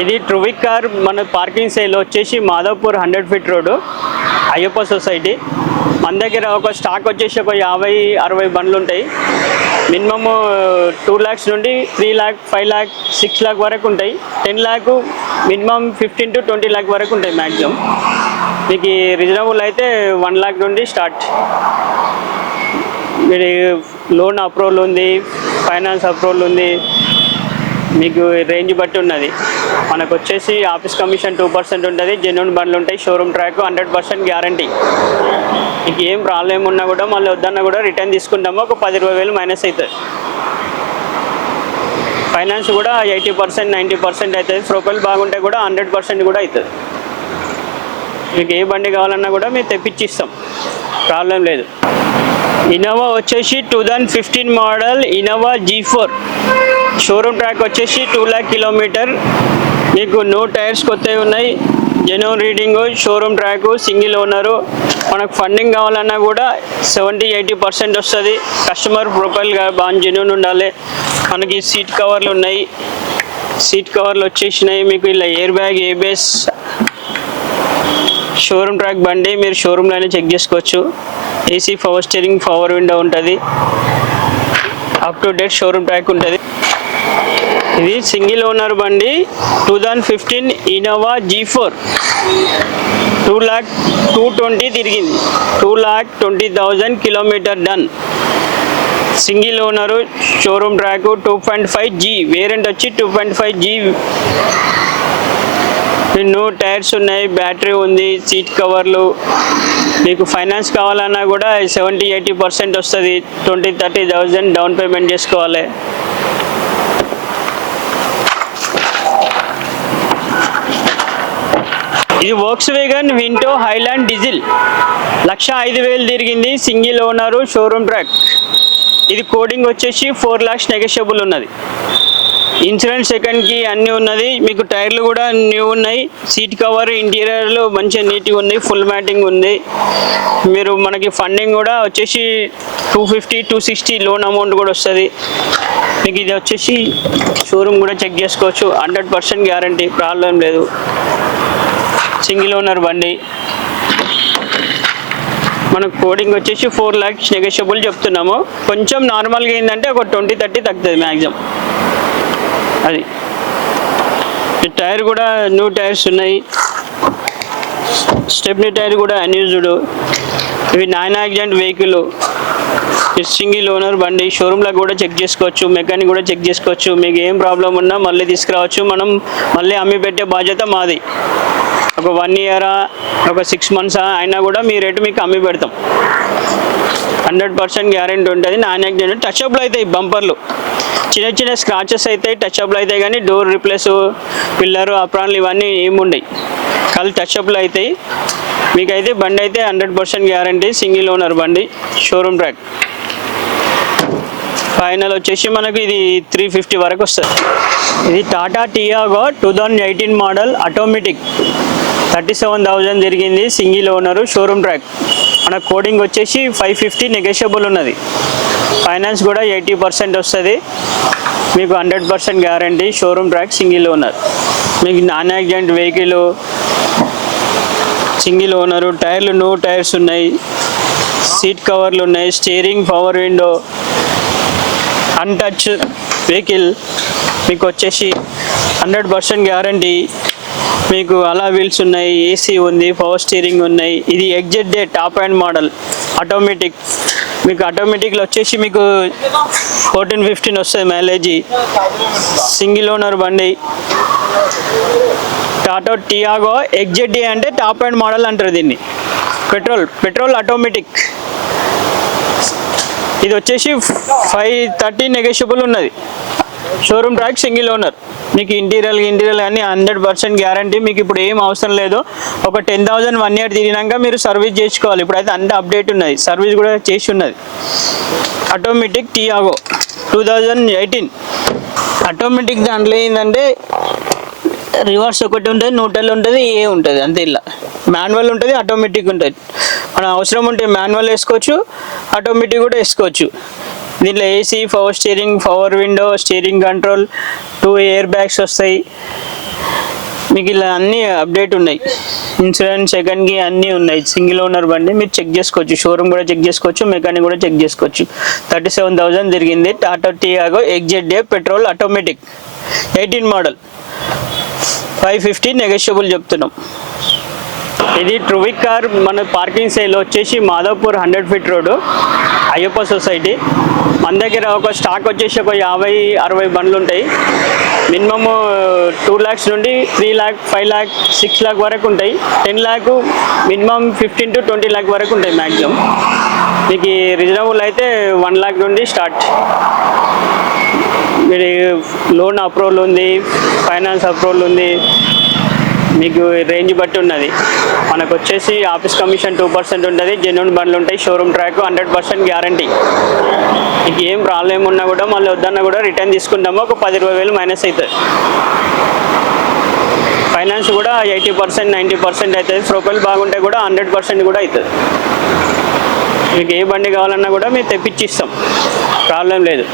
ఇది ట్రువిక్ కార్ మన parking sale వచ్చేసి Madhavpur 100 feet road Ayyappa society. మన దగ్గర ఒక స్టాక్ వచ్చేసి ఒక 50-60 బండ్లు ఉంటాయి. మినిమమ్ 2 lakhs నుండి 3 lakh 5 lakh 6 lakh వరకు ఉంటాయి. 10 lakh మినిమం 15 to 20 lakh వరకు ఉంటాయి మ్యాక్సిమం. మీకు రీజనబుల్ అయితే 1 lakh నుండి స్టార్ట్. మీరు లోన్ అప్రూవల్ ఉంది, ఫైనాన్స్ అప్రూవల్ ఉంది, మీకు రేంజ్ బట్టి ఉన్నది. మనకు వచ్చేసి ఆఫీస్ కమిషన్ 2% ఉంటుంది. జెన్యూన్ బండ్లు ఉంటాయి. Showroom track 100% guarantee. మీకు ఏం ప్రాబ్లం ఉన్నా కూడా మళ్ళీ వద్దన్నా కూడా రిటర్న్ తీసుకుంటాము. ఒక 10-20 వేలు మైనస్ అవుతుంది. ఫైనాన్స్ కూడా 80% 90% అవుతుంది. ప్రొఫైల్ బాగుంటే కూడా 100% కూడా అవుతుంది. మీకు ఏ బండి కావాలన్నా కూడా మేము తెప్పించి ఇస్తాం, ప్రాబ్లం లేదు. ఇన్నోవా వచ్చేసి 2015 model Innova G4. Showroom track వచ్చేసి 2 lakh కిలోమీటర్. మీకు నో టైర్స్ కొత్తవి ఉన్నాయి, genuine reading, showroom track, single owner. మనకు ఫండింగ్ కావాలన్నా కూడా 70-80% వస్తుంది. కస్టమర్ ప్రొఫైల్ బాగా జెన్యూన్ ఉండాలి. మనకి సీట్ కవర్లు ఉన్నాయి, సీట్ కవర్లు వచ్చేసినాయి. మీకు ఇలా air bag, ABS, showroom track బండి మీరు షోరూమ్లోనే చెక్ చేసుకోవచ్చు. AC, power steering, power window ఉంటుంది. Up to date showroom track ఉంటుంది. ఇది సింగిల్ ఓనర్ బండి 2015 ఇన్నోవా G4. 2,20,000 తిరిగింది. 2,20,000 kilometre done. Single owner, showroom track, 2.5G variant వచ్చి 2.5G. నో టైర్స్ ఉన్నాయి, బ్యాటరీ ఉంది, సీట్ కవర్లు. మీకు ఫైనాన్స్ కావాలన్నా కూడా 70-80% వస్తుంది. 20-30,000 డౌన్ పేమెంట్ చేసుకోవాలి. ఇది వోక్స్వేగన్ వింటో హైలాండ్ డీజిల్ 1,05,000 తిరిగింది. Single owner, showroom track. ఇది కోడింగ్ వచ్చేసి 4 lakhs నెగోషియబుల్ ఉన్నది. ఇన్సూరెన్స్ సెకండ్కి అన్నీ ఉన్నది. మీకు టైర్లు కూడా న్యూ ఉన్నాయి. సీట్ కవర్, ఇంటీరియర్లు మంచిగా నీట్గా ఉంది. ఫుల్ మ్యాటింగ్ ఉంది. మీరు మనకి ఫండింగ్ కూడా వచ్చేసి 250-260 లోన్ అమౌంట్ కూడా వస్తుంది. మీకు ఇది వచ్చేసి షోరూమ్ కూడా చెక్ చేసుకోవచ్చు. 100% గ్యారంటీ, ప్రాబ్లం లేదు. సింగిల్ ఓనర్ బండి. మనకు కోడింగ్ వచ్చేసి 4 lakhs నెగోషియబుల్ చెప్తున్నాము. కొంచెం నార్మల్గా ఏంటంటే ఒక 20-30 తగ్గుతుంది మ్యాక్సిమం. అది టైర్ కూడా న్యూ టైర్స్ ఉన్నాయి. స్టెప్నీ టైర్ కూడా అన్యూజ్డ్. ఇవి non accident vehicle. Single owner బండి. షోరూమ్లో కూడా చెక్ చేసుకోవచ్చు, మెకానిక్ కూడా చెక్ చేసుకోవచ్చు. మీకు ఏం ప్రాబ్లం ఉన్నా మళ్ళీ తీసుకురావచ్చు. మనం మళ్ళీ అమ్మి పెట్టే బాధ్యత మాది. ఒక 1 year ఒక 6 months అయినా కూడా మీ రేటు మీకు అమ్మి పెడతాం. 100% గ్యారెంటీ ఉంటుంది. Non accident. టచ్అప్లు అవుతాయి. బంపర్లు చిన్న చిన్న స్క్రాచెస్ అవుతాయి, టచ్అప్లు అవుతాయి. కానీ డోర్ రిప్లేస్, పిల్లరు, అప్రాన్లు ఇవన్నీ ఏముండయి. కాళ్ళు టచ్అప్లు అవుతాయి. మీకైతే బండి అయితే 100% గ్యారంటీ. సింగిల్ ఓనర్ బండి, షోరూమ్ ట్రాక్. ఫైనల్ వచ్చేసి మనకు ఇది 350 వరకు వస్తుంది. ఇది టాటా టియాగో 2018 మోడల్ ఆటోమేటిక్. 37,000 తిరిగింది. Single owner, showroom track. మన కోడింగ్ వచ్చేసి 550 నెగోషియబుల్ ఉన్నది. ఫైనాన్స్ కూడా 80% వస్తుంది. మీకు 100% guarantee. Showroom track, single owner. మీకు non accident vehicle, single owner. టైర్లు న్యూ టైర్స్ ఉన్నాయి. సీట్ కవర్లు ఉన్నాయి. Steering, power window, untouch vehicle. మీకు వచ్చేసి 100% గ్యారంటీ. మీకు అలా వీల్స్ ఉన్నాయి, ఏసీ ఉంది, పవర్ స్టీరింగ్ ఉన్నాయి. ఇది XZD top and model automatic. మీకు ఆటోమేటిక్లో వచ్చేసి మీకు 14-15 వస్తుంది మైలేజ్. సింగిల్ ఓనర్ బండి. టాటా టియాగో XZD అంటే టాప్ అండ్ మోడల్ అంటారు దీన్ని. Petrol automatic. ఇది వచ్చేసి 530 నెగోషియబుల్ ఉన్నది. Showroom track, single owner. మీకు ఇంటీరియర్ అన్నీ 100% గ్యారంటీ. మీకు ఇప్పుడు ఏం అవసరం లేదు. ఒక 10,000 1 year తిరిగినాక మీరు సర్వీస్ చేసుకోవాలి. ఇప్పుడైతే అంత అప్డేట్ ఉన్నది, సర్వీస్ కూడా చేసి ఉన్నది. Automatic Tiago 2018 automatic. దాంట్లో ఏంటంటే రివర్స్ ఒకటి ఉంటుంది, న్యూట్రల్ ఉంటుంది, ఏ ఉంటుంది అంతే. ఇలా మాన్యువల్ ఉంటుంది, ఆటోమేటిక్ ఉంటుంది. మన అవసరం ఉంటే మాన్యువల్ వేసుకోవచ్చు, ఆటోమేటిక్ కూడా వేసుకోవచ్చు. దీంట్లో AC, power steering, power window, steering control, 2 air bags వస్తాయి. మీకు ఇలా అన్నీ అప్డేట్ ఉన్నాయి, ఇన్సూరెన్స్ సెకండ్కి అన్నీ ఉన్నాయి. సింగిల్ ఓనర్ బండి మీరు చెక్ చేసుకోవచ్చు, షోరూమ్ కూడా చెక్ చేసుకోవచ్చు, మెకానిక్ కూడా చెక్ చేసుకోవచ్చు. 37,000 తిరిగింది. Tata Tiago XZA petrol automatic 18 model, 550 negotiable చెప్తున్నాం. ఇది ట్రూవిక్ కార్. మన పార్కింగ్ సేల్ వచ్చేసి Madhavapur 100 feet road, Ayyappa society. మన దగ్గర ఒక స్టాక్ వచ్చేసి ఒక 50-60 బండ్లు ఉంటాయి. మినిమమ్ 2 lakhs నుండి 3 lakh, 5 lakh, 6 lakh వరకు ఉంటాయి. 10 lakh మినిమం 15 to 20 lakh వరకు ఉంటాయి మ్యాక్సిమం. మీకు రీజనబుల్ అయితే 1 lakh నుండి స్టార్ట్. మీరు లోన్ అప్రూవల్ ఉంది, ఫైనాన్స్ అప్రూవల్ ఉంది, మీకు రేంజ్ బట్టి ఉన్నది. మనకు వచ్చేసి ఆఫీస్ కమిషన్ 2% ఉంటుంది, జెన్యున్ బండ్లు ఉంటాయి, షోరూమ్ ట్రాక్ 100% గ్యారంటీ. మీకు ఏం ప్రాబ్లం ఉన్నా కూడా మళ్ళీ వద్దన్నా కూడా రిటర్న్ తీసుకుంటాము. ఒక 10-20 వేలు మైనస్ అవుతుంది. ఫైనాన్స్ కూడా 80%, 90% అవుతుంది. ప్రొఫైల్ బాగుంటే కూడా 100% కూడా అవుతుంది. మీకు ఏ బండి కావాలన్నా కూడా మేము తెప్పించి ఇస్తాం, ప్రాబ్లం లేదు.